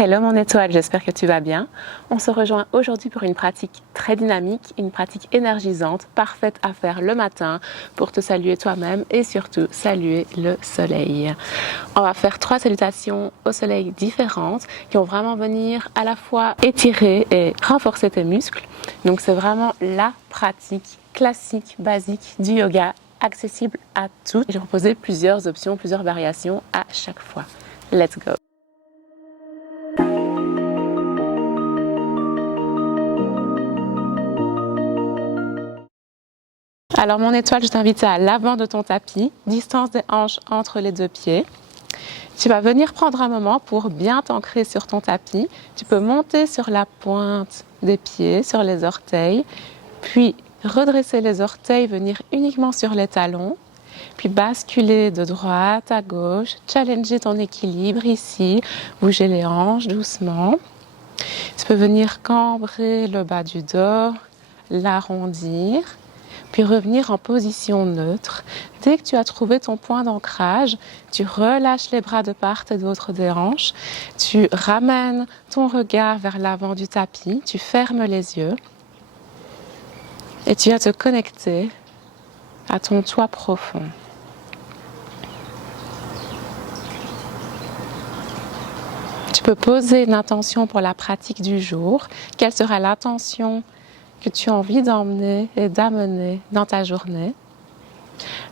Hello mon étoile, j'espère que tu vas bien. On se rejoint aujourd'hui pour une pratique très dynamique, une pratique énergisante, parfaite à faire le matin pour te saluer toi-même et surtout saluer le soleil. On va faire 3 salutations au soleil différentes qui vont vraiment venir à la fois étirer et renforcer tes muscles. Donc c'est vraiment la pratique classique, basique du yoga, accessible à tous. J'ai proposé plusieurs options, plusieurs variations à chaque fois. Let's go! Alors mon étoile, je t'invite à l'avant de ton tapis, distance des hanches entre les deux pieds. Tu vas venir prendre un moment pour bien t'ancrer sur ton tapis. Tu peux monter sur la pointe des pieds, sur les orteils, puis redresser les orteils, venir uniquement sur les talons, puis basculer de droite à gauche, challenger ton équilibre ici, bouger les hanches doucement. Tu peux venir cambrer le bas du dos, l'arrondir, puis revenir en position neutre. Dès que tu as trouvé ton point d'ancrage, tu relâches les bras de part et d'autre des hanches, tu ramènes ton regard vers l'avant du tapis, tu fermes les yeux et tu vas te connecter à ton toit profond. Tu peux poser une intention pour la pratique du jour. Quelle sera l'intention que tu as envie d'emmener et d'amener dans ta journée?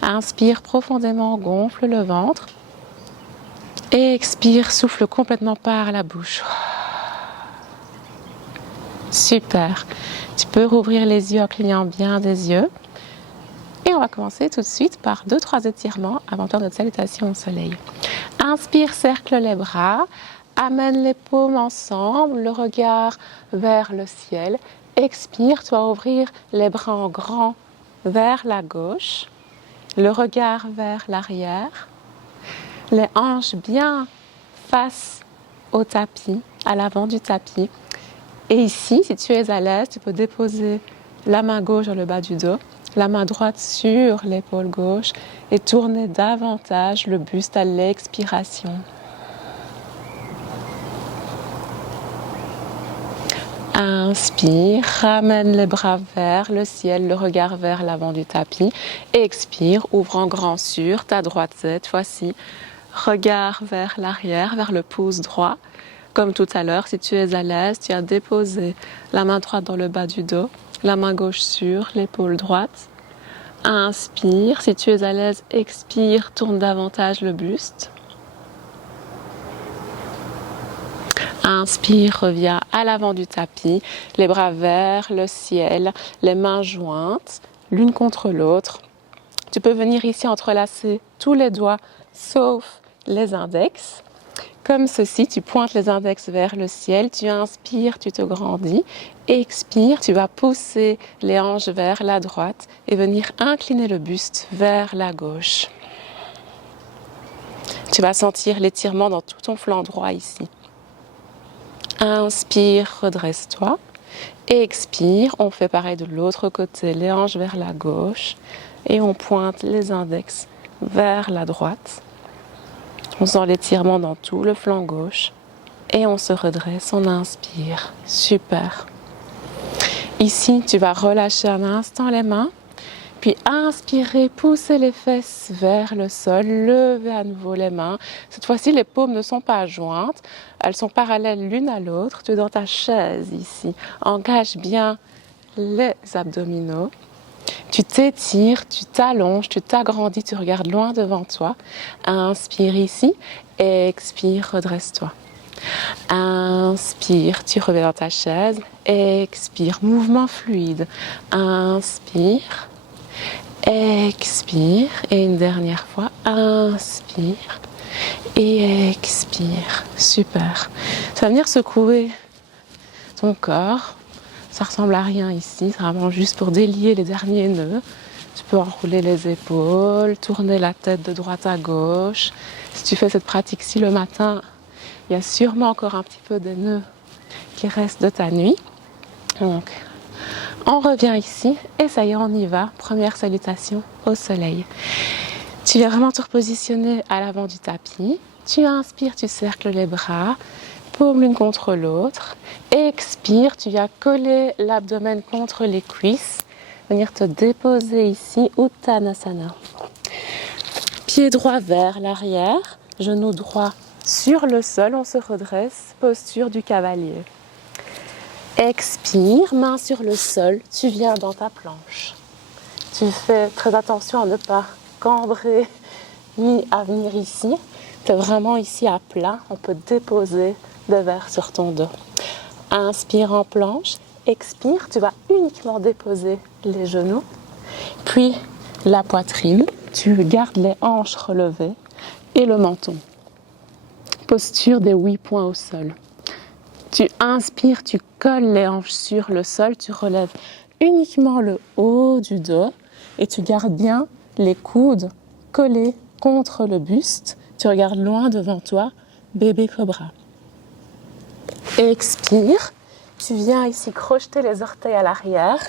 Inspire profondément, gonfle le ventre. Et expire, souffle complètement par la bouche. Super. Tu peux rouvrir les yeux en clignant bien des yeux. Et on va commencer tout de suite par 2-3 étirements avant de faire notre salutation au soleil. Inspire, cercle les bras. Amène les paumes ensemble, le regard vers le ciel. Expire, tu vas ouvrir les bras en grand vers la gauche, le regard vers l'arrière, les hanches bien face au tapis, à l'avant du tapis. Et ici, si tu es à l'aise, tu peux déposer la main gauche dans le bas du dos, la main droite sur l'épaule gauche et tourner davantage le buste à l'expiration. Inspire, ramène les bras vers le ciel, le regard vers l'avant du tapis. Expire, ouvre en grand sur ta droite cette fois-ci. Regard vers l'arrière, vers le pouce droit. Comme tout à l'heure, si tu es à l'aise, tu as déposé la main droite dans le bas du dos, la main gauche sur l'épaule droite. Inspire, si tu es à l'aise, expire, tourne davantage le buste. Inspire, reviens à l'avant du tapis, les bras vers le ciel, les mains jointes, l'une contre l'autre. Tu peux venir ici entrelacer tous les doigts, sauf les index. Comme ceci, tu pointes les index vers le ciel, tu inspires, tu te grandis. Expire, tu vas pousser les hanches vers la droite et venir incliner le buste vers la gauche. Tu vas sentir l'étirement dans tout ton flanc droit ici. Inspire, redresse-toi. Expire, on fait pareil de l'autre côté, les hanches vers la gauche et on pointe les index vers la droite. On sent l'étirement dans tout le flanc gauche et on se redresse, on inspire. Super. Ici, tu vas relâcher un instant les mains, puis inspirer, pousser les fesses vers le sol, lever à nouveau les mains. Cette fois-ci, les paumes ne sont pas jointes, elles sont parallèles l'une à l'autre. Tu es dans ta chaise ici. Engage bien les abdominaux. Tu t'étires, tu t'allonges, tu t'agrandis, tu regardes loin devant toi. Inspire ici, expire, redresse-toi. Inspire, tu reviens dans ta chaise. Expire, mouvement fluide. Inspire. Expire et une dernière fois, inspire et expire. Super. Ça va venir secouer ton corps. Ça ressemble à rien ici, c'est vraiment juste pour délier les derniers nœuds. Tu peux enrouler les épaules, tourner la tête de droite à gauche. Si tu fais cette pratique-ci le matin, il y a sûrement encore un petit peu des nœuds qui restent de ta nuit. Donc, on revient ici et ça y est, on y va. Première salutation au soleil. Tu viens vraiment te repositionner à l'avant du tapis. Tu inspires, tu cercles les bras. paume l'une contre l'autre. Expire, tu viens coller l'abdomen contre les cuisses. Venir te déposer ici, Uttanasana. Pied droit vers l'arrière, genou droit sur le sol, on se redresse, posture du cavalier. Expire, main sur le sol, tu viens dans ta planche. Tu fais très attention à ne pas cambrer ni à venir ici. Tu es vraiment ici à plat, on peut déposer des verres sur ton dos. Inspire en planche, expire, tu vas uniquement déposer les genoux, puis la poitrine, tu gardes les hanches relevées et le menton. Posture des 8 points au sol. Tu inspires, tu colles les hanches sur le sol, tu relèves uniquement le haut du dos et tu gardes bien les coudes collés contre le buste. Tu regardes loin devant toi, bébé cobra. Expire, tu viens ici crocheter les orteils à l'arrière,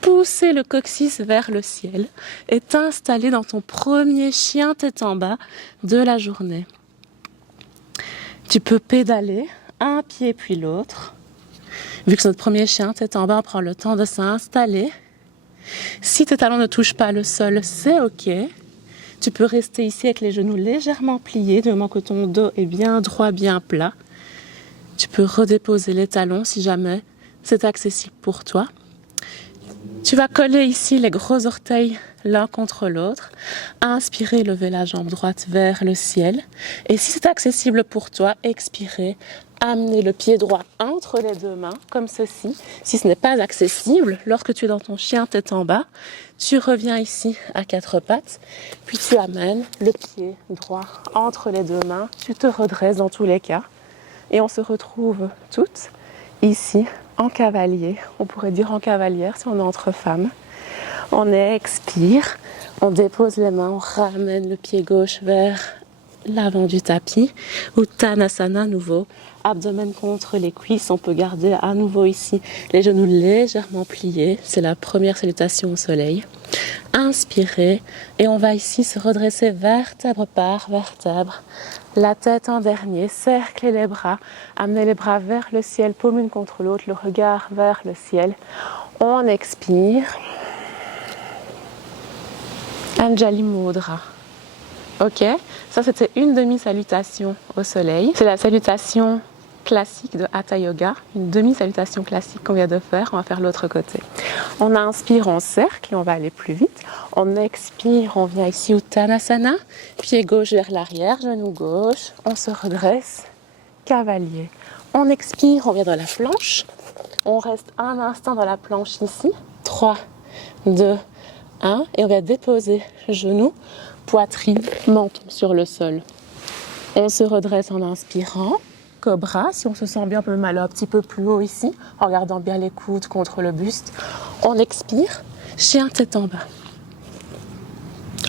pousser le coccyx vers le ciel et t'installer dans ton premier chien tête en bas de la journée. Tu peux pédaler un pied puis l'autre. Vu que c'est notre premier chien tête en bas, on prend le temps de s'installer. Si tes talons ne touchent pas le sol, c'est ok. Tu peux rester ici avec les genoux légèrement pliés du moment que ton dos est bien droit, bien plat. Tu peux redéposer les talons si jamais c'est accessible pour toi. Tu vas coller ici les gros orteils l'un contre l'autre. Inspirez, levez la jambe droite vers le ciel. Et si c'est accessible pour toi, expirez, amenez le pied droit entre les deux mains, comme ceci. Si ce n'est pas accessible, lorsque tu es dans ton chien tête en bas, tu reviens ici à 4 pattes, puis tu amènes le pied droit entre les deux mains. Tu te redresses dans tous les cas. Et on se retrouve toutes ici en cavalier. On pourrait dire en cavalière si on est entre femmes. On expire, on dépose les mains, on ramène le pied gauche vers l'avant du tapis. Uttanasana nouveau, abdomen contre les cuisses. On peut garder à nouveau ici les genoux légèrement pliés. C'est la première salutation au soleil. Inspirez et on va ici se redresser vertèbre par vertèbre. La tête en dernier, cerclez les bras, amenez les bras vers le ciel, paume une contre l'autre, le regard vers le ciel. On expire. Anjali Mudra. Ok, ça c'était une demi-salutation au soleil. C'est la salutation classique de Hatha Yoga, une demi-salutation classique qu'on vient de faire. On va faire l'autre côté. On inspire en cercle et on va aller plus vite. On expire, on vient ici Uttanasana, pied gauche vers l'arrière, genou gauche. On se redresse, cavalier. On expire, on vient dans la planche. On reste un instant dans la planche ici. 3, 2, 1. Et on va déposer genou, poitrine, menton sur le sol. On se redresse en inspirant. Cobra, si on se sent bien, on peut même aller un petit peu plus haut ici, en gardant bien les coudes contre le buste. On expire, chien tête en bas.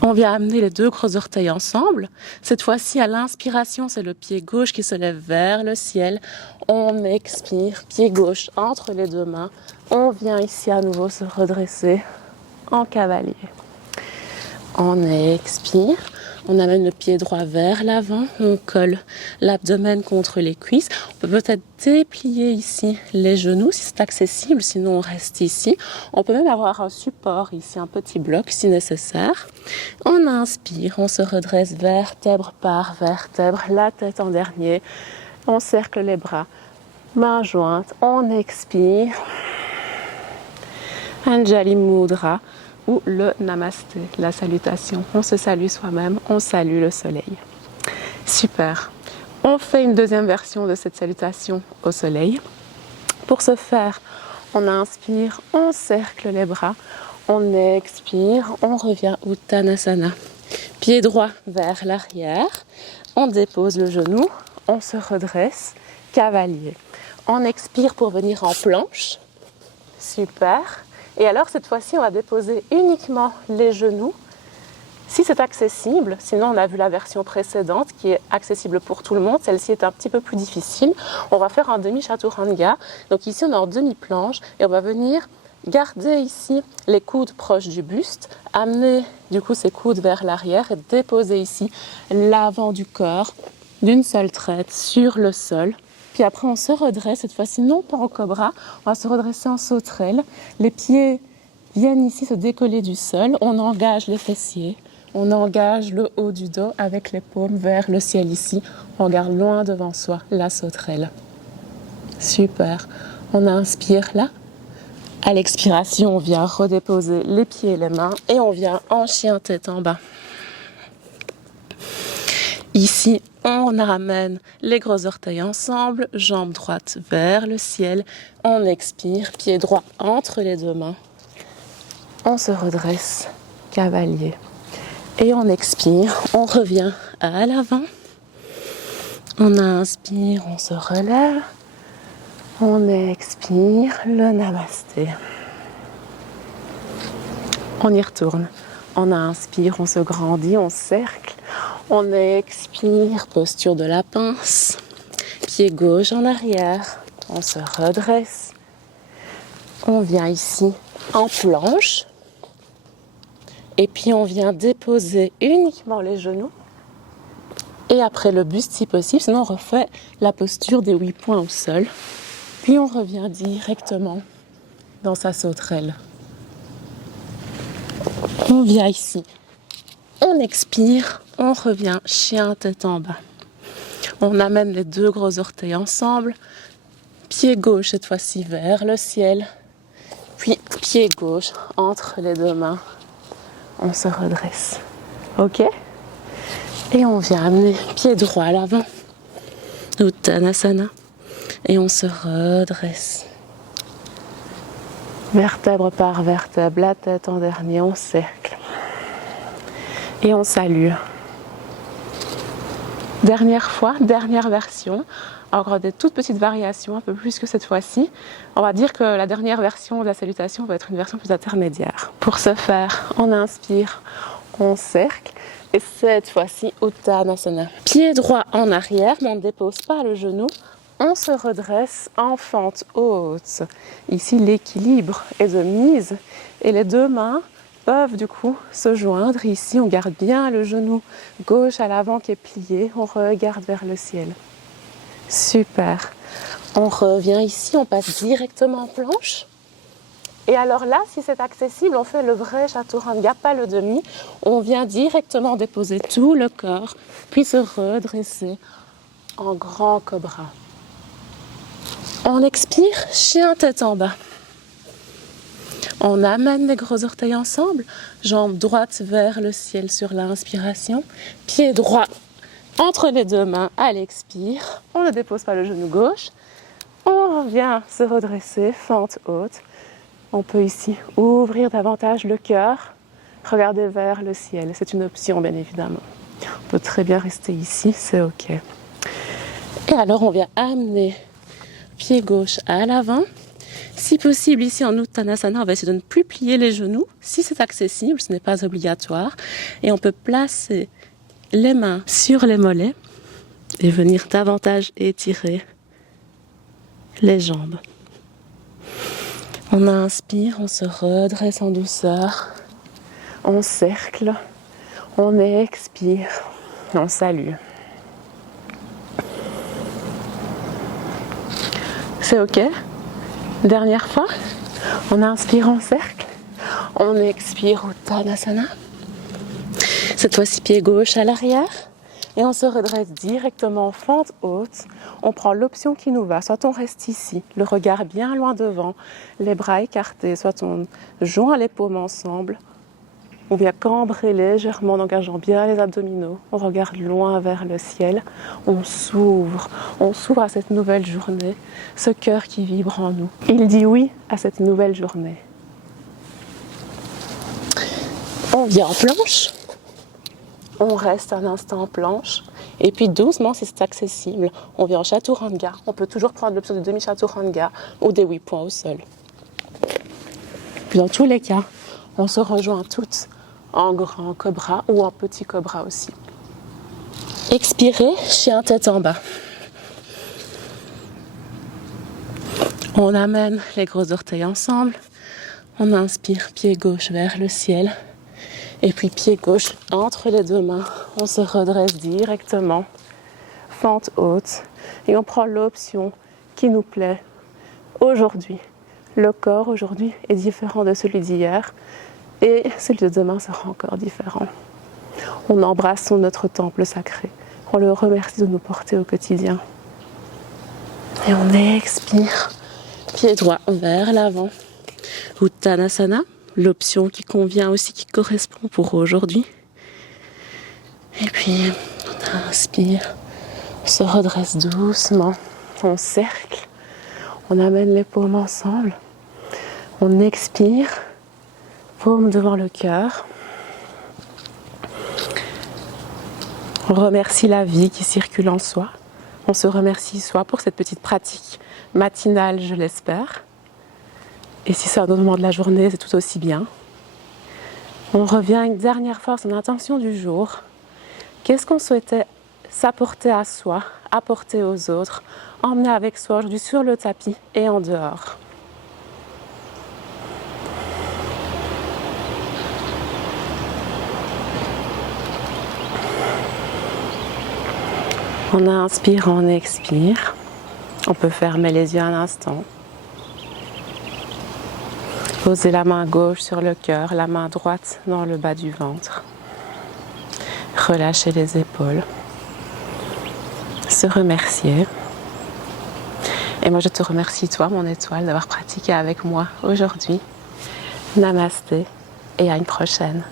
On vient amener les deux gros orteils ensemble. Cette fois-ci, à l'inspiration, c'est le pied gauche qui se lève vers le ciel. On expire, pied gauche entre les deux mains. On vient ici à nouveau se redresser en cavalier. On expire. On amène le pied droit vers l'avant, on colle l'abdomen contre les cuisses. On peut peut-être déplier ici les genoux si c'est accessible, sinon on reste ici. On peut même avoir un support ici, un petit bloc si nécessaire. On inspire, on se redresse vertèbre par vertèbre, la tête en dernier. On cercle les bras, mains jointes, on expire. Anjali Mudra. Ou le namasté, la salutation. On se salue soi-même, on salue le soleil. Super. On fait une deuxième version de cette salutation au soleil. Pour ce faire, on inspire, on cercle les bras, on expire, on revient Uttanasana. Pied droit vers l'arrière, on dépose le genou, on se redresse, cavalier. On expire pour venir en planche. Super. Et alors, cette fois-ci, on va déposer uniquement les genoux, si c'est accessible. Sinon, on a vu la version précédente qui est accessible pour tout le monde. Celle-ci est un petit peu plus difficile. On va faire un demi-chaturanga. Donc ici, on est en demi-planche et on va venir garder ici les coudes proches du buste, amener du coup ces coudes vers l'arrière et déposer ici l'avant du corps d'une seule traite sur le sol. Puis après, on se redresse, cette fois-ci non pas en cobra, on va se redresser en sauterelle. Les pieds viennent ici se décoller du sol, on engage les fessiers, on engage le haut du dos avec les paumes vers le ciel ici. On regarde loin devant soi, la sauterelle. Super. On inspire là. À l'expiration, on vient redéposer les pieds et les mains et on vient en chien tête en bas. Ici, on ramène les gros orteils ensemble, jambe droite vers le ciel. On expire, pied droit entre les deux mains. On se redresse, cavalier. Et on expire, on revient à l'avant. On inspire, on se relève. On expire, le namasté. On y retourne. On inspire, on se grandit, on cercle. On expire, posture de la pince. Pied gauche en arrière. On se redresse. On vient ici en planche. Et puis on vient déposer uniquement les genoux. Et après le buste si possible, sinon on refait la posture des 8 points au sol. Puis on revient directement dans sa sauterelle. On vient ici. On expire, on revient chien tête en bas. On amène les deux gros orteils ensemble. Pied gauche cette fois-ci vers le ciel. Puis pied gauche entre les deux mains. On se redresse. Ok ? Et on vient amener pied droit à l'avant. Uttanasana. Et on se redresse. Vertèbre par vertèbre, la tête en dernier, on cercle. Et on salue. Dernière fois, dernière version. Encore des toutes petites variations, un peu plus que cette fois-ci. On va dire que la dernière version de la salutation va être une version plus intermédiaire. Pour ce faire, on inspire, on cercle. Et cette fois-ci, Uttanasana. Pied droit en arrière, mais on ne dépose pas le genou. On se redresse en fente haute. Ici, l'équilibre est de mise et les deux mains peuvent du coup se joindre. Ici, on garde bien le genou gauche à l'avant qui est plié. On regarde vers le ciel. Super. On revient ici, on passe directement en planche. Et alors là, si c'est accessible, on fait le vrai chaturanga, pas le demi. On vient directement déposer tout le corps, puis se redresser en grand cobra. On expire, chien tête en bas. On amène les gros orteils ensemble, jambe droite vers le ciel sur l'inspiration, pied droit entre les deux mains à l'expire. On ne dépose pas le genou gauche. On vient se redresser, fente haute. On peut ici ouvrir davantage le cœur, regarder vers le ciel. C'est une option, bien évidemment. On peut très bien rester ici, c'est OK. Et alors, on vient amener pied gauche à l'avant. Si possible, ici en Uttanasana, on va essayer de ne plus plier les genoux. Si c'est accessible, ce n'est pas obligatoire. Et on peut placer les mains sur les mollets et venir davantage étirer les jambes. On inspire, on se redresse en douceur. On cercle, on expire, on salue. C'est OK. Dernière fois, on inspire en cercle, on expire Uttanasana. Cette fois-ci, pied gauche à l'arrière et on se redresse directement en fente haute. On prend l'option qui nous va, soit on reste ici, le regard bien loin devant, les bras écartés, soit on joint les paumes ensemble. On vient cambrer légèrement en engageant bien les abdominaux. On regarde loin vers le ciel. On s'ouvre à cette nouvelle journée. Ce cœur qui vibre en nous. Il dit oui à cette nouvelle journée. On vient en planche. On reste un instant en planche. Et puis doucement, si c'est accessible, on vient en chaturanga. On peut toujours prendre l'option de demi-chaturanga ou des 8 points au sol. Puis dans tous les cas, on se rejoint toutes en grand cobra ou en petit cobra aussi. Expirez, chien tête en bas. On amène les gros orteils ensemble. On inspire, pied gauche vers le ciel. Et puis pied gauche entre les deux mains. On se redresse directement. fente haute et on prend l'option qui nous plaît aujourd'hui. Le corps aujourd'hui est différent de celui d'hier et celui de demain sera encore différent. On embrasse notre temple sacré. On le remercie de nous porter au quotidien. Et on expire, pied droit vers l'avant. Uttanasana, l'option qui convient aussi, qui correspond pour aujourd'hui. Et puis, on inspire, on se redresse doucement, on cercle, on amène les paumes ensemble. On expire, paume devant le cœur. On remercie la vie qui circule en soi. On se remercie soi pour cette petite pratique matinale, je l'espère. Et si c'est un autre moment de la journée, c'est tout aussi bien. On revient une dernière fois sur l'intention du jour. Qu'est-ce qu'on souhaitait s'apporter à soi, apporter aux autres, emmener avec soi aujourd'hui sur le tapis et en dehors. On inspire, on expire. On peut fermer les yeux un instant. Poser la main gauche sur le cœur, la main droite dans le bas du ventre. Relâcher les épaules. Se remercier. Et moi je te remercie toi, mon étoile, d'avoir pratiqué avec moi aujourd'hui. Namasté et à une prochaine.